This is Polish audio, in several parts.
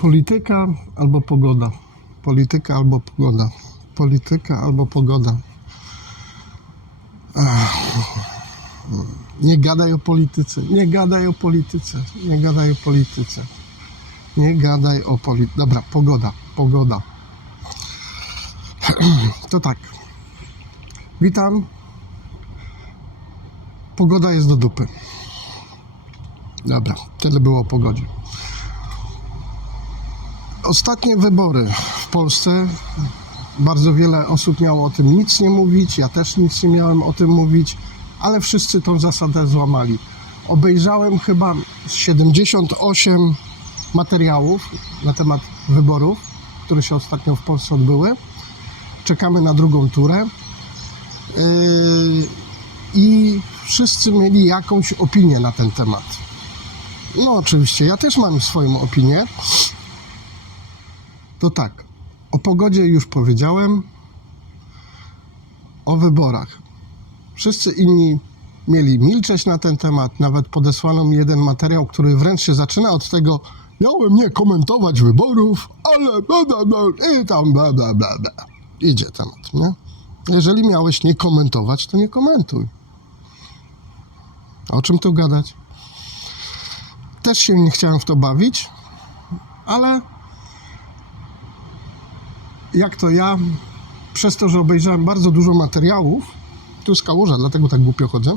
Polityka albo pogoda. Polityka albo pogoda. Polityka albo pogoda. Nie gadaj o polityce. Nie gadaj o polityce. Nie gadaj o polityce. Nie gadaj o polityce. Dobra, pogoda. Pogoda. To tak. Witam. Pogoda jest do dupy. Dobra, tyle było o pogodzie. Ostatnie wybory w Polsce, bardzo wiele osób miało o tym nic nie mówić, ja też nic nie miałem o tym mówić, ale wszyscy tą zasadę złamali. Obejrzałem chyba 78 materiałów na temat wyborów, które się ostatnio w Polsce odbyły. Czekamy na drugą turę i wszyscy mieli jakąś opinię na ten temat. No oczywiście, ja też mam swoją opinię. To tak, o pogodzie już powiedziałem, o wyborach. Wszyscy inni mieli milczeć na ten temat, nawet podesłano mi jeden materiał, który wręcz się zaczyna od tego: miałem nie komentować wyborów, ale i tam bla. Idzie temat, nie? Jeżeli miałeś nie komentować, to nie komentuj. O czym tu gadać? Też się nie chciałem w to bawić, ale jak to ja, przez to, że obejrzałem bardzo dużo materiałów, tu jest Kałuża, dlatego tak głupio chodzę,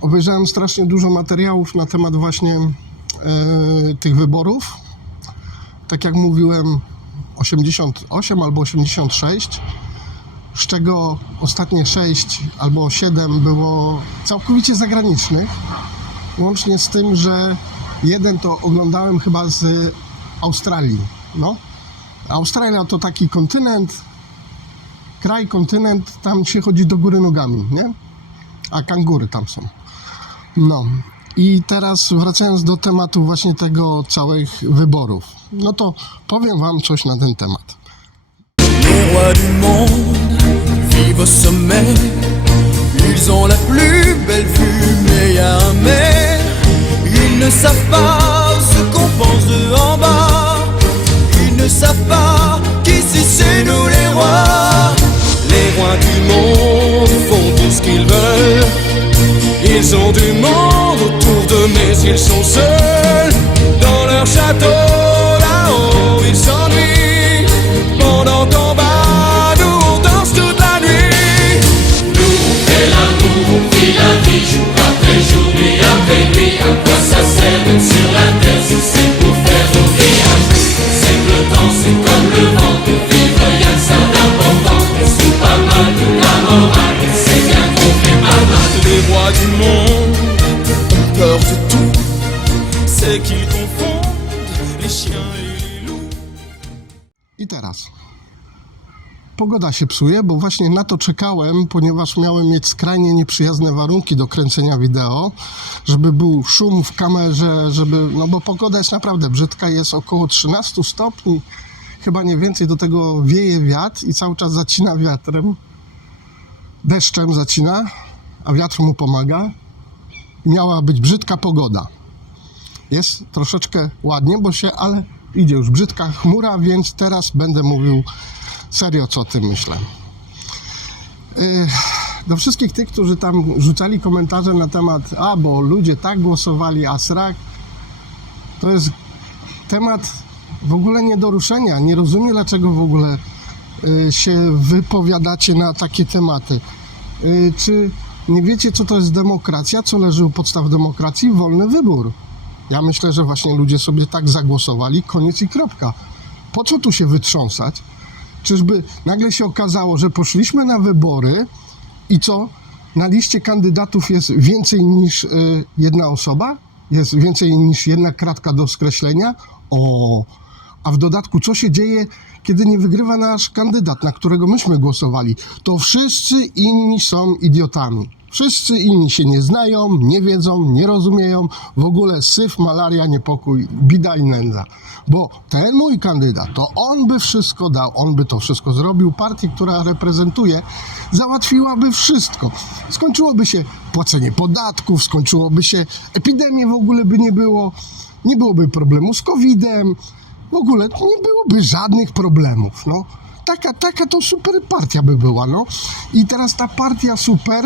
obejrzałem strasznie dużo materiałów na temat właśnie tych wyborów. Tak jak mówiłem, 88 albo 86, z czego ostatnie 6 albo 7 było całkowicie zagranicznych, łącznie z tym, że jeden to oglądałem chyba z Australii, no. Australia to taki kontynent, kraj, kontynent, tam się chodzi do góry nogami, nie? A kangury tam są. No i teraz wracając do tematu właśnie tego całych wyborów, no to powiem wam coś na ten temat. Les rois du monde vivent au sommet. Ils ont la plus belle vue, mais y a un mais. Ils ne savent pas ce qu'on pense de en bas. Ils ne savent pas qu'ici c'est nous les rois. Les rois du monde font tout ce qu'ils veulent. Ils ont du monde autour d'eux, mais ils sont seuls. Dans leur château, là-haut, ils s'ennuient. Pendant qu'en bas, nous on danse toute la nuit. Nous on fait l'amour, on vit la vie, jour après jour, nuit après nuit. À quoi ça sert d'être sur la terre si c'est pour faire au village? C'est que le temps c'est comme le vent, pour vivre y'a que ça d'important. On se fout pas mal de la morale, c'est bien qu'on fait pas mal. Les rois du monde ont peur de tout. C'est qu'ils confondent les chiens et les loups. I teraz. Pogoda się psuje, bo właśnie na to czekałem, ponieważ miałem mieć skrajnie nieprzyjazne warunki do kręcenia wideo, żeby był szum w kamerze, no bo pogoda jest naprawdę brzydka, jest około 13 stopni, chyba nie więcej, do tego wieje wiatr i cały czas zacina wiatrem, deszczem zacina, a wiatr mu pomaga. Miała być brzydka pogoda. Jest troszeczkę ładnie, ale idzie już brzydka chmura, więc teraz będę mówił serio, co o tym myślę. Do wszystkich tych, którzy tam rzucali komentarze na temat, bo ludzie tak głosowali, a srak, to jest temat w ogóle nie do ruszenia. Nie rozumiem, dlaczego w ogóle się wypowiadacie na takie tematy. Czy nie wiecie, co to jest demokracja? Co leży u podstaw demokracji? Wolny wybór. Ja myślę, że właśnie ludzie sobie tak zagłosowali, koniec i kropka. Po co tu się wytrząsać? Czyżby nagle się okazało, że poszliśmy na wybory i co? Na liście kandydatów jest więcej niż jedna osoba? Jest więcej niż jedna kratka do skreślenia? A w dodatku co się dzieje, kiedy nie wygrywa nasz kandydat, na którego myśmy głosowali? To wszyscy inni są idiotami. Wszyscy inni się nie znają, nie wiedzą, nie rozumieją. W ogóle syf, malaria, niepokój, bida i nędza. Bo ten mój kandydat, to on by wszystko dał, on by to wszystko zrobił. Partii, która reprezentuje, załatwiłaby wszystko. Skończyłoby się płacenie podatków, skończyłoby się epidemii, w ogóle by nie było. Nie byłoby problemu z COVID-em. W ogóle nie byłoby żadnych problemów, no. Taka to super partia by była, no. I teraz ta partia super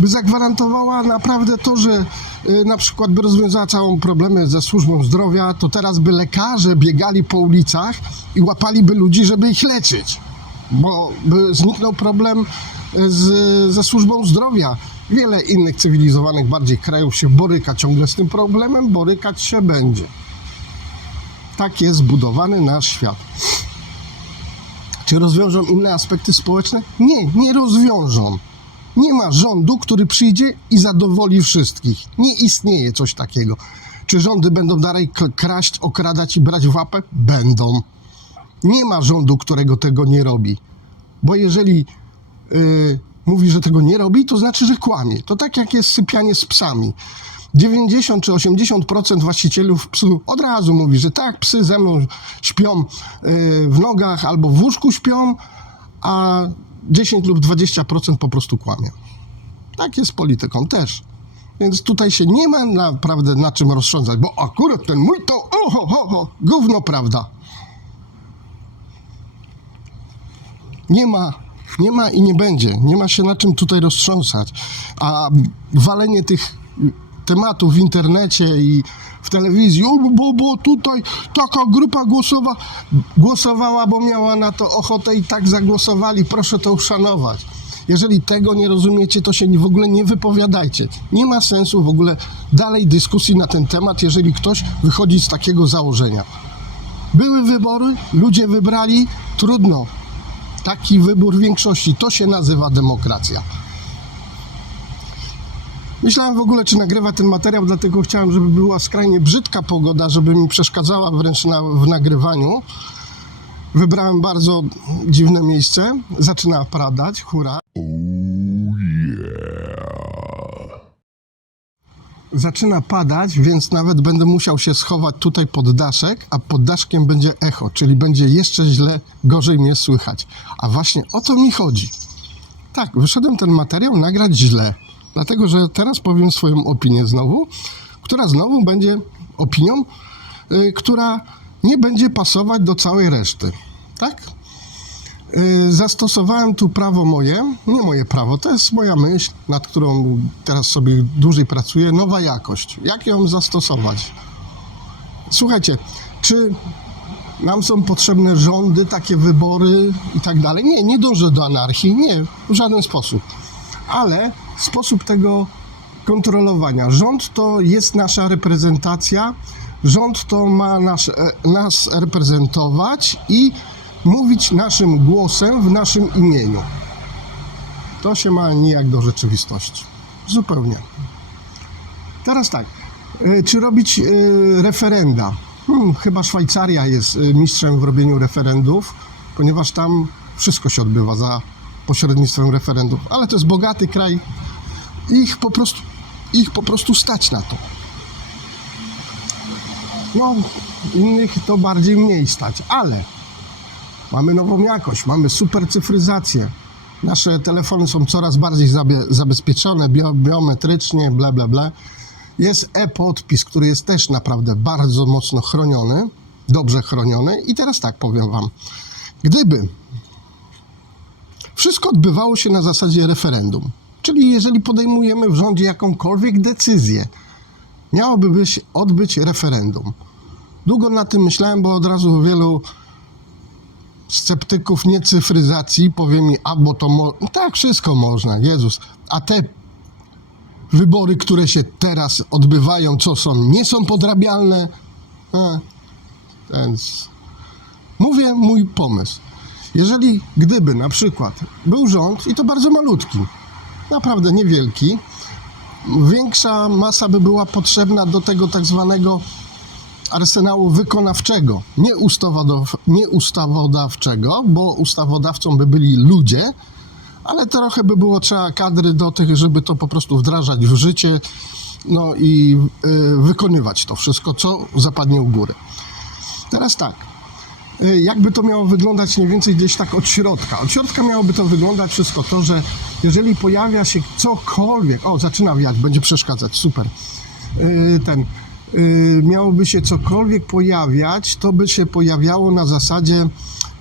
by zagwarantowała naprawdę to, że na przykład by rozwiązała całą problemy ze służbą zdrowia, to teraz by lekarze biegali po ulicach i łapaliby ludzi, żeby ich leczyć. Bo by zniknął problem ze służbą zdrowia. Wiele innych cywilizowanych bardziej krajów się boryka ciągle z tym problemem, borykać się będzie. Tak jest zbudowany nasz świat. Czy rozwiążą inne aspekty społeczne? Nie rozwiążą. Nie ma rządu, który przyjdzie i zadowoli wszystkich. Nie istnieje coś takiego. Czy rządy będą dalej kraść, okradać i brać w łapę? Będą. Nie ma rządu, którego tego nie robi. Bo jeżeli mówi, że tego nie robi, to znaczy, że kłamie. To tak jak jest sypianie z psami. 90 czy 80% właścicielów psów od razu mówi, że tak, psy ze mną śpią w nogach albo w łóżku śpią, a 10 lub 20% po prostu kłamie. Tak jest z polityką też. Więc tutaj się nie ma naprawdę na czym rozsądzać, bo akurat ten mój to gówno prawda. Nie ma i nie będzie. Nie ma się na czym tutaj roztrząsać. A walenie tych tematów w internecie i w telewizji, bo tutaj taka grupa głosowała, bo miała na to ochotę i tak zagłosowali, proszę to uszanować. Jeżeli tego nie rozumiecie, to się w ogóle nie wypowiadajcie. Nie ma sensu w ogóle dalej dyskusji na ten temat, jeżeli ktoś wychodzi z takiego założenia. Były wybory, ludzie wybrali, trudno. Taki wybór większości, to się nazywa demokracja. Myślałem w ogóle, czy nagrywa ten materiał, dlatego chciałem, żeby była skrajnie brzydka pogoda, żeby mi przeszkadzała wręcz w nagrywaniu. Wybrałem bardzo dziwne miejsce. Zaczyna padać, hura. Zaczyna padać, więc nawet będę musiał się schować tutaj pod daszek, a pod daszkiem będzie echo, czyli będzie jeszcze gorzej mnie słychać. A właśnie o to mi chodzi. Tak, wyszedłem ten materiał nagrać źle. Dlatego, że teraz powiem swoją opinię znowu, która znowu będzie opinią, która nie będzie pasować do całej reszty. Tak? Zastosowałem tu prawo moje, nie moje prawo, to jest moja myśl, nad którą teraz sobie dłużej pracuję, nowa jakość. Jak ją zastosować? Słuchajcie, czy nam są potrzebne rządy, takie wybory i tak dalej? Nie dążę do anarchii, nie, w żaden sposób. Ale sposób tego kontrolowania. Rząd to jest nasza reprezentacja, rząd to ma nas reprezentować i mówić naszym głosem w naszym imieniu. To się ma nijak do rzeczywistości. Zupełnie. Teraz tak, czy robić referenda? Chyba Szwajcaria jest mistrzem w robieniu referendów, ponieważ tam wszystko się odbywa za pośrednictwem referendów, ale to jest bogaty kraj i ich po prostu stać na to. No, innych to bardziej mniej stać, ale mamy nową jakość, mamy super cyfryzację. Nasze telefony są coraz bardziej zabezpieczone, biometrycznie, bla, bla, bla. Jest e-podpis, który jest też naprawdę bardzo mocno chroniony, dobrze chroniony. I teraz tak powiem wam, gdyby wszystko odbywało się na zasadzie referendum, czyli jeżeli podejmujemy w rządzie jakąkolwiek decyzję, miałoby odbyć referendum. Długo na tym myślałem, bo od razu wielu sceptyków niecyfryzacji powie mi, bo to tak, wszystko można, Jezus. A te wybory, które się teraz odbywają, nie są podrabialne. Więc mówię mój pomysł. Gdyby na przykład był rząd, i to bardzo malutki, naprawdę niewielki, większa masa by była potrzebna do tego tak zwanego arsenału wykonawczego, nie ustawodawczego, bo ustawodawcą by byli ludzie, ale trochę by było trzeba kadry do tych, żeby to po prostu wdrażać w życie, no i wykonywać to wszystko, co zapadnie u góry. Teraz tak, jakby to miało wyglądać mniej więcej gdzieś tak od środka. Od środka miałoby to wyglądać wszystko to, że jeżeli pojawia się cokolwiek, o, zaczyna wiać, będzie przeszkadzać, super, miałoby się cokolwiek pojawiać, to by się pojawiało na zasadzie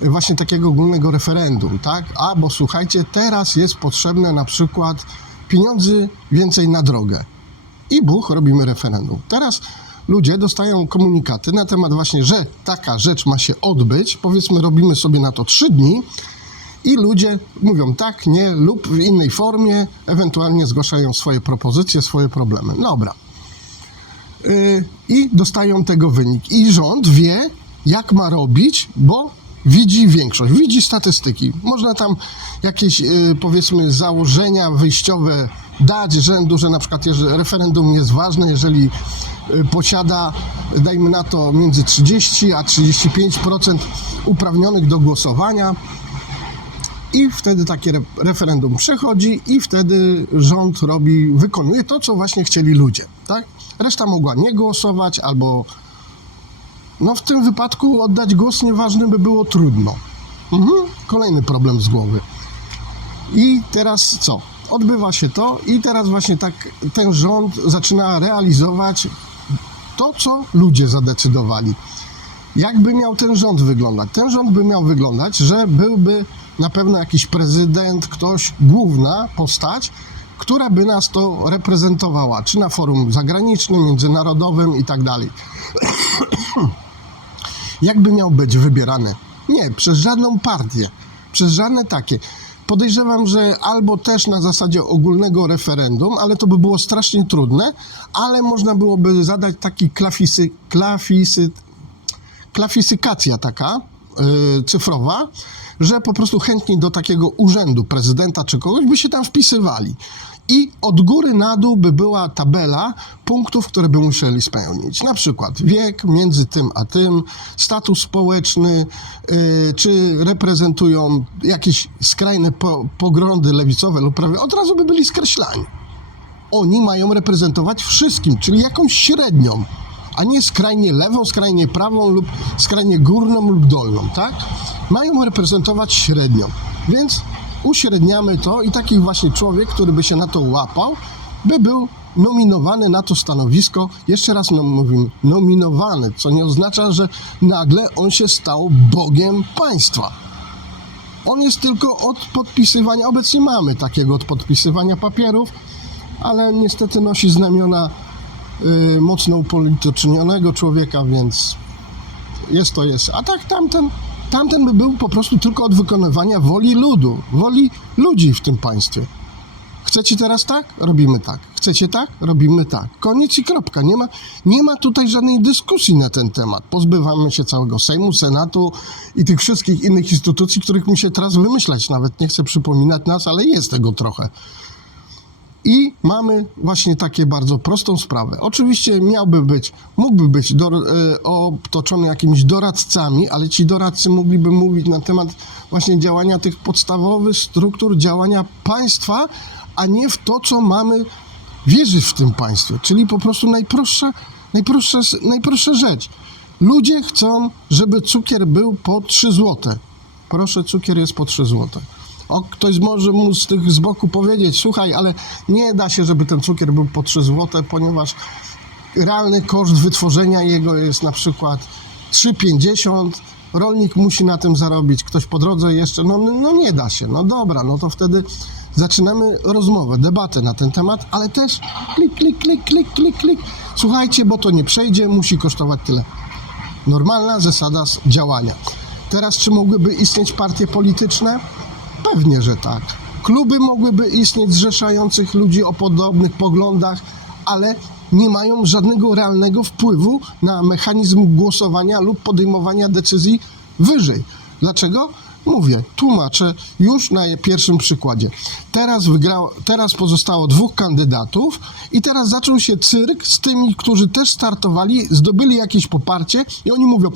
właśnie takiego ogólnego referendum, tak? A, bo słuchajcie, teraz jest potrzebne na przykład pieniędzy więcej na drogę. I robimy referendum. Teraz ludzie dostają komunikaty na temat właśnie, że taka rzecz ma się odbyć, powiedzmy robimy sobie na to 3 dni i ludzie mówią tak, nie lub w innej formie, ewentualnie zgłaszają swoje propozycje, swoje problemy. Dobra. I dostają tego wynik. I rząd wie, jak ma robić, bo widzi większość, widzi statystyki. Można tam jakieś, powiedzmy, założenia wyjściowe dać rzędu, że na przykład referendum jest ważne, jeżeli posiada, dajmy na to, między 30 a 35% uprawnionych do głosowania i wtedy takie referendum przechodzi i wtedy rząd wykonuje to, co właśnie chcieli ludzie, tak? Reszta mogła nie głosować albo no w tym wypadku oddać głos nieważny by było trudno. Kolejny problem z głowy. I teraz co? Odbywa się to i teraz właśnie tak ten rząd zaczyna realizować to, co ludzie zadecydowali. Jakby miał ten rząd wyglądać? Ten rząd by miał wyglądać, że byłby na pewno jakiś prezydent, ktoś, główna postać, która by nas to reprezentowała, czy na forum zagranicznym, międzynarodowym i tak dalej. Jakby miał być wybierany? Nie, przez żadną partię, przez żadne takie. Podejrzewam, że albo też na zasadzie ogólnego referendum, ale to by było strasznie trudne, ale można byłoby zadać taki klasyfikacja taka cyfrowa, że po prostu chętni do takiego urzędu prezydenta czy kogoś by się tam wpisywali. I od góry na dół by była tabela punktów, które by musieli spełnić. Na przykład wiek między tym a tym, status społeczny, czy reprezentują jakieś skrajne poglądy lewicowe lub prawie, od razu by byli skreślani. Oni mają reprezentować wszystkim, czyli jakąś średnią, a nie skrajnie lewą, skrajnie prawą lub skrajnie górną lub dolną, tak? Mają reprezentować średnią, więc uśredniamy to i taki właśnie człowiek, który by się na to łapał, by był nominowany na to stanowisko, jeszcze raz mówimy, nominowany, co nie oznacza, że nagle on się stał Bogiem państwa. On jest tylko od podpisywania, obecnie mamy takiego od podpisywania papierów, ale niestety nosi znamiona mocno upolitycznionego człowieka, więc jest to jest. A tak tamten by był po prostu tylko od wykonywania woli ludu, woli ludzi w tym państwie. Chcecie teraz tak? Robimy tak. Chcecie tak? Robimy tak. Koniec i kropka. Nie ma tutaj żadnej dyskusji na ten temat. Pozbywamy się całego Sejmu, Senatu i tych wszystkich innych instytucji, których mi się teraz wymyślać nawet nie chcę przypominać nas, ale jest tego trochę. I mamy właśnie takie bardzo prostą sprawę. Oczywiście mógłby być otoczony jakimiś doradcami, ale ci doradcy mogliby mówić na temat właśnie działania tych podstawowych struktur działania państwa, a nie w to, co mamy wierzyć w tym państwie. Czyli po prostu najprostsza rzecz. Ludzie chcą, żeby cukier był po 3 zł. Proszę, cukier jest po 3 zł. Ktoś może mu z tych z boku powiedzieć, słuchaj, ale nie da się, żeby ten cukier był po 3 zł, ponieważ realny koszt wytworzenia jego jest na przykład 3,50, rolnik musi na tym zarobić, ktoś po drodze jeszcze, no nie da się, no dobra, no to wtedy zaczynamy rozmowę, debatę na ten temat, ale też klik, słuchajcie, bo to nie przejdzie, musi kosztować tyle. Normalna zasada działania. Teraz czy mogłyby istnieć partie polityczne? Pewnie, że tak. Kluby mogłyby istnieć zrzeszających ludzi o podobnych poglądach, ale nie mają żadnego realnego wpływu na mechanizm głosowania lub podejmowania decyzji wyżej. Dlaczego? Mówię, tłumaczę już na pierwszym przykładzie. Teraz pozostało 2 kandydatów i teraz zaczął się cyrk z tymi, którzy też startowali, zdobyli jakieś poparcie i oni mówią,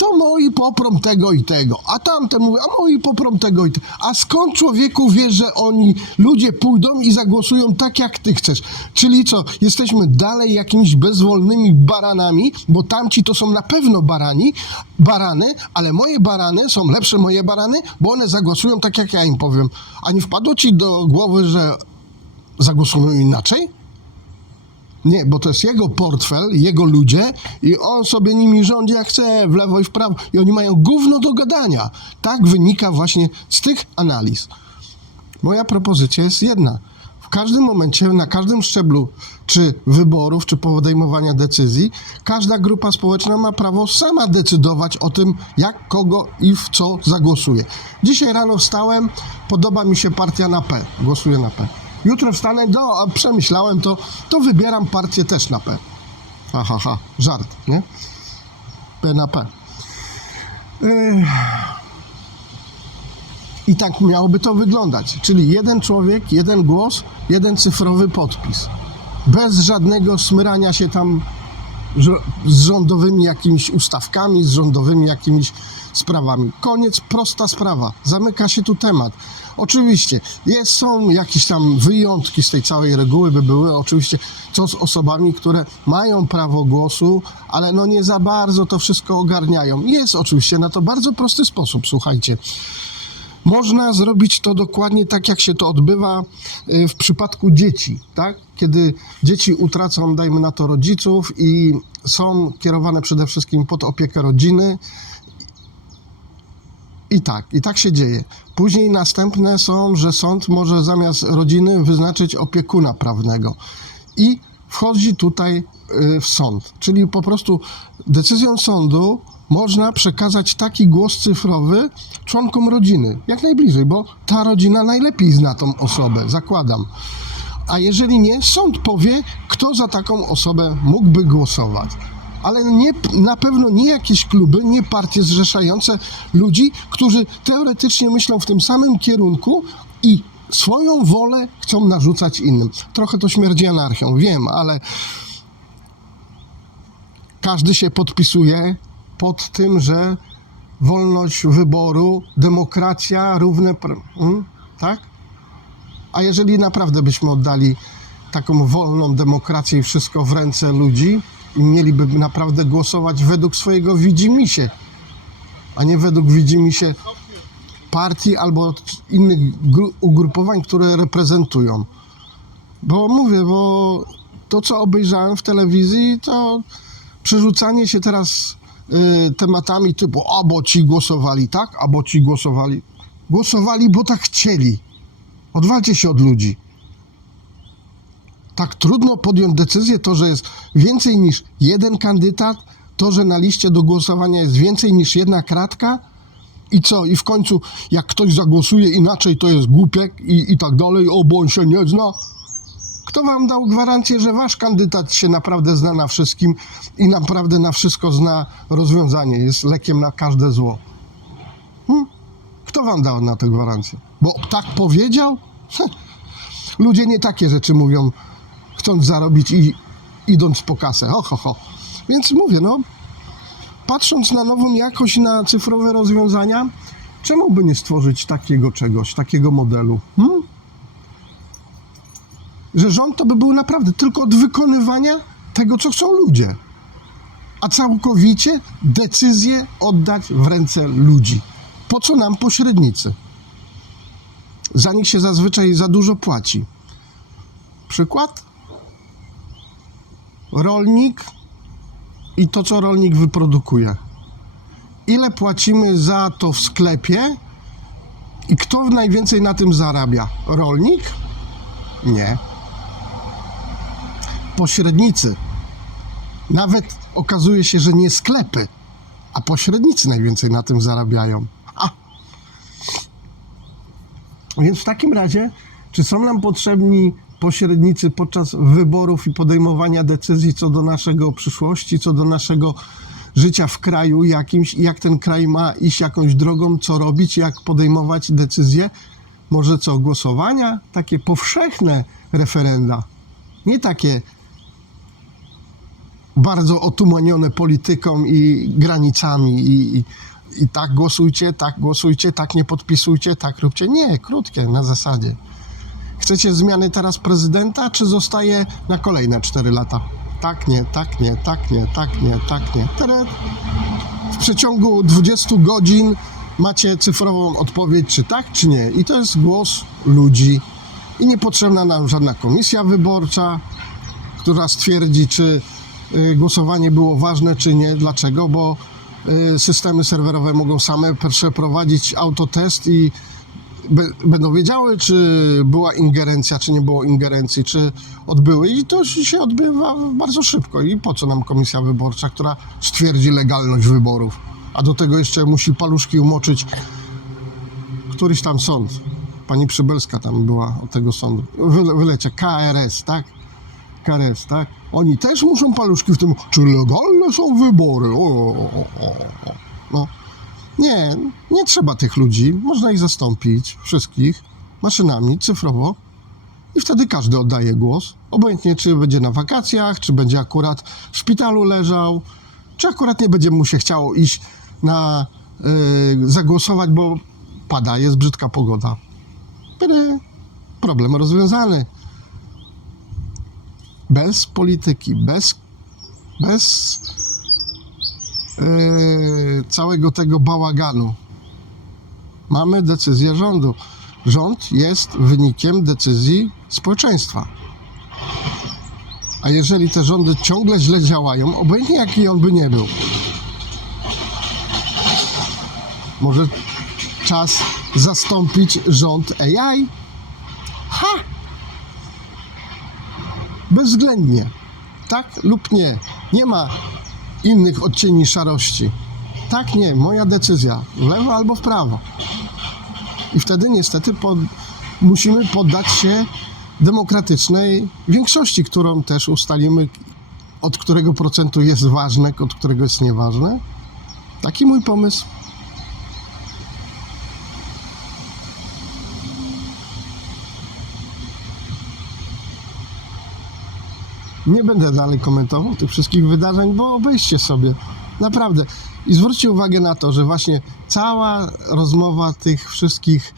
to moi poprą tego i tego, a tamten mówi, a moi poprą tego i tego. A skąd człowieku wiesz, że oni, ludzie pójdą i zagłosują tak, jak ty chcesz? Czyli co, jesteśmy dalej jakimiś bezwolnymi baranami, bo tamci to są na pewno barany, ale moje barany są lepsze moje barany, bo one zagłosują tak, jak ja im powiem. A nie wpadło ci do głowy, że zagłosują inaczej? Nie, bo to jest jego portfel, jego ludzie i on sobie nimi rządzi jak chce, w lewo i w prawo i oni mają gówno do gadania. Tak wynika właśnie z tych analiz. Moja propozycja jest jedna. W każdym momencie, na każdym szczeblu, czy wyborów, czy podejmowania decyzji, każda grupa społeczna ma prawo sama decydować o tym, jak, kogo i w co zagłosuje. Dzisiaj rano wstałem, podoba mi się partia na P, głosuję na P. Jutro wstanę, przemyślałem to wybieram partię też na P. Żart, nie? P na P. I tak miałoby to wyglądać. Czyli jeden człowiek, jeden głos, jeden cyfrowy podpis. Bez żadnego smyrania się tam z rządowymi jakimiś ustawkami, z rządowymi jakimiś sprawami. Koniec, prosta sprawa. Zamyka się tu temat. Oczywiście są jakieś tam wyjątki z tej całej reguły, by były oczywiście co z osobami, które mają prawo głosu, ale no nie za bardzo to wszystko ogarniają. Jest oczywiście na to bardzo prosty sposób, słuchajcie. Można zrobić to dokładnie tak, jak się to odbywa w przypadku dzieci, tak? Kiedy dzieci utracą, dajmy na to, rodziców i są kierowane przede wszystkim pod opiekę rodziny. I tak się dzieje. Później następne są, że sąd może zamiast rodziny wyznaczyć opiekuna prawnego. I wchodzi tutaj w sąd. Czyli po prostu decyzją sądu można przekazać taki głos cyfrowy członkom rodziny. Jak najbliżej, bo ta rodzina najlepiej zna tą osobę, zakładam. A jeżeli nie, sąd powie, kto za taką osobę mógłby głosować. Ale na pewno nie jakieś kluby, nie partie zrzeszające ludzi, którzy teoretycznie myślą w tym samym kierunku i swoją wolę chcą narzucać innym. Trochę to śmierdzi anarchią, wiem, ale każdy się podpisuje pod tym, że wolność wyboru, demokracja, równe... tak? A jeżeli naprawdę byśmy oddali taką wolną demokrację i wszystko w ręce ludzi i mieliby naprawdę głosować według swojego widzimisię, a nie według widzimisię partii albo innych ugrupowań, które reprezentują. Bo mówię, bo to, co obejrzałem w telewizji, to przerzucanie się teraz tematami typu a bo ci głosowali tak, a bo ci głosowali. Głosowali, bo tak chcieli. Odwalcie się od ludzi. Tak trudno podjąć decyzję, to, że jest więcej niż jeden kandydat, to, że na liście do głosowania jest więcej niż jedna kratka i co? I w końcu, jak ktoś zagłosuje inaczej, to jest głupiek i tak dalej, o, bo on się nie zna. Kto wam dał gwarancję, że wasz kandydat się naprawdę zna na wszystkim i naprawdę na wszystko zna rozwiązanie, jest lekiem na każde zło? Kto wam dał na tę gwarancję? Bo tak powiedział? Ludzie nie takie rzeczy mówią, chcąc zarobić i idąc po kasę. Więc mówię, patrząc na nową jakość, na cyfrowe rozwiązania, czemu by nie stworzyć takiego czegoś, takiego modelu? Że rząd to by był naprawdę tylko od wykonywania tego, co chcą ludzie, a całkowicie decyzję oddać w ręce ludzi. Po co nam pośrednicy? Za nich się zazwyczaj za dużo płaci. Przykład? Rolnik i to, co rolnik wyprodukuje. Ile płacimy za to w sklepie i kto najwięcej na tym zarabia? Rolnik? Nie. Pośrednicy. Nawet okazuje się, że nie sklepy, a pośrednicy najwięcej na tym zarabiają. Więc w takim razie, czy są nam potrzebni pośrednicy podczas wyborów i podejmowania decyzji co do naszego przyszłości, co do naszego życia w kraju jakimś, jak ten kraj ma iść jakąś drogą, co robić, jak podejmować decyzje? Może co, głosowania? Takie powszechne referenda. Nie takie bardzo otumanione polityką i granicami i tak głosujcie, tak nie podpisujcie, tak róbcie. Nie, krótkie, na zasadzie. Chcecie zmiany teraz prezydenta, czy zostaje na kolejne 4 lata? Tak, nie, tak, nie, tak, nie, tak, nie, tak, nie. Teraz w przeciągu 20 godzin macie cyfrową odpowiedź, czy tak, czy nie. I to jest głos ludzi. I niepotrzebna nam żadna komisja wyborcza, która stwierdzi, czy głosowanie było ważne, czy nie. Dlaczego? Bo systemy serwerowe mogą same przeprowadzić autotest i będą wiedziały, czy była ingerencja, czy nie było ingerencji, czy odbyły. I to się odbywa bardzo szybko. I po co nam komisja wyborcza, która stwierdzi legalność wyborów? A do tego jeszcze musi paluszki umoczyć któryś tam sąd. Pani Przybylska tam była od tego sądu. Wylecie KRS, tak? KRS, tak? Oni też muszą paluszki w tym, czy legalne są wybory? No. Nie trzeba tych ludzi. Można ich zastąpić, wszystkich, maszynami, cyfrowo. I wtedy każdy oddaje głos. Obojętnie, czy będzie na wakacjach, czy będzie akurat w szpitalu leżał, czy akurat nie będzie mu się chciało iść na zagłosować, bo pada, jest brzydka pogoda. Problem rozwiązany. Bez polityki, bez całego tego bałaganu. Mamy decyzję rządu. Rząd jest wynikiem decyzji społeczeństwa. A jeżeli te rządy ciągle źle działają, obojętnie jaki on by nie był, może czas zastąpić rząd AI? Bezwzględnie. Tak lub nie. Nie ma innych odcieni szarości. Tak, nie. Moja decyzja. W lewo albo w prawo. I wtedy niestety musimy poddać się demokratycznej większości, którą też ustalimy, od którego procentu jest ważne, od którego jest nieważne. Taki mój pomysł. Nie będę dalej komentował tych wszystkich wydarzeń, bo obejrzcie sobie. Naprawdę. I zwróćcie uwagę na to, że właśnie cała rozmowa tych wszystkich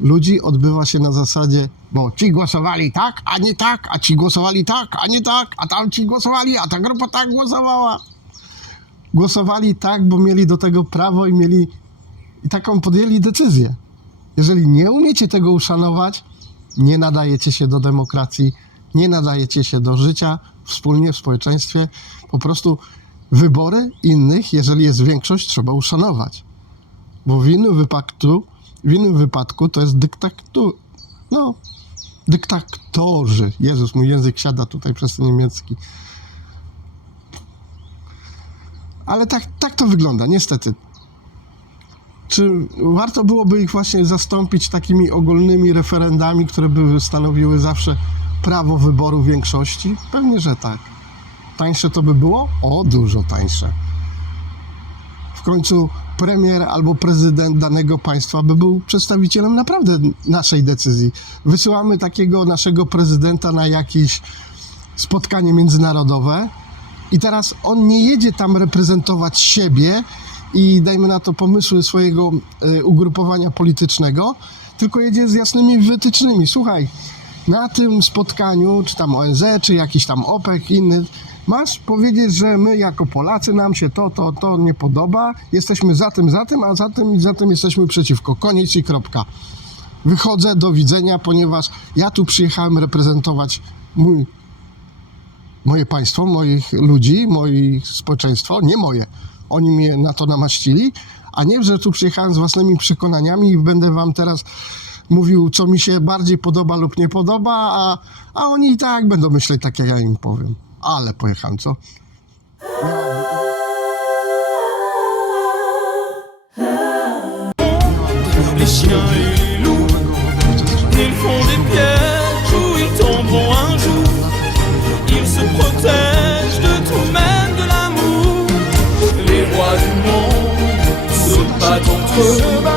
ludzi odbywa się na zasadzie, bo ci głosowali tak, a nie tak, a ci głosowali tak, a nie tak, a tam ci głosowali, a ta grupa tak głosowała. Głosowali tak, bo mieli do tego prawo i taką podjęli decyzję. Jeżeli nie umiecie tego uszanować, nie nadajecie się do demokracji, nie nadajecie się do życia wspólnie w społeczeństwie. Po prostu wybory innych, jeżeli jest większość, trzeba uszanować. Bo w innym wypadku to jest dyktatorzy. Jezus, mój język siada tutaj przez ten niemiecki. Ale tak to wygląda, niestety. Czy warto byłoby ich właśnie zastąpić takimi ogólnymi referendami, które by stanowiły zawsze prawo wyboru większości? Pewnie, że tak. Tańsze to by było? O, dużo tańsze. W końcu premier albo prezydent danego państwa by był przedstawicielem naprawdę naszej decyzji. Wysyłamy takiego naszego prezydenta na jakieś spotkanie międzynarodowe i teraz on nie jedzie tam reprezentować siebie i dajmy na to pomysły swojego ugrupowania politycznego, tylko jedzie z jasnymi wytycznymi. Słuchaj, na tym spotkaniu, czy tam ONZ, czy jakiś tam OPEC, inny, masz powiedzieć, że my jako Polacy nam się to nie podoba, jesteśmy za tym, a za tym jesteśmy przeciwko. Koniec i kropka. Wychodzę, do widzenia, ponieważ ja tu przyjechałem reprezentować moje państwo, moich ludzi, moje społeczeństwo, nie moje. Oni mnie na to namaścili, a nie, że tu przyjechałem z własnymi przekonaniami i będę wam teraz mówił, co mi się bardziej podoba lub nie podoba, a oni i tak będą myśleć tak, jak ja im powiem. Ale pojechałem, co? Les chiens et les loups, ils font des pièges où ils tomberont un jour. Ils se protègent de tout, même de l'amour. Les rois du monde se battent entre eux.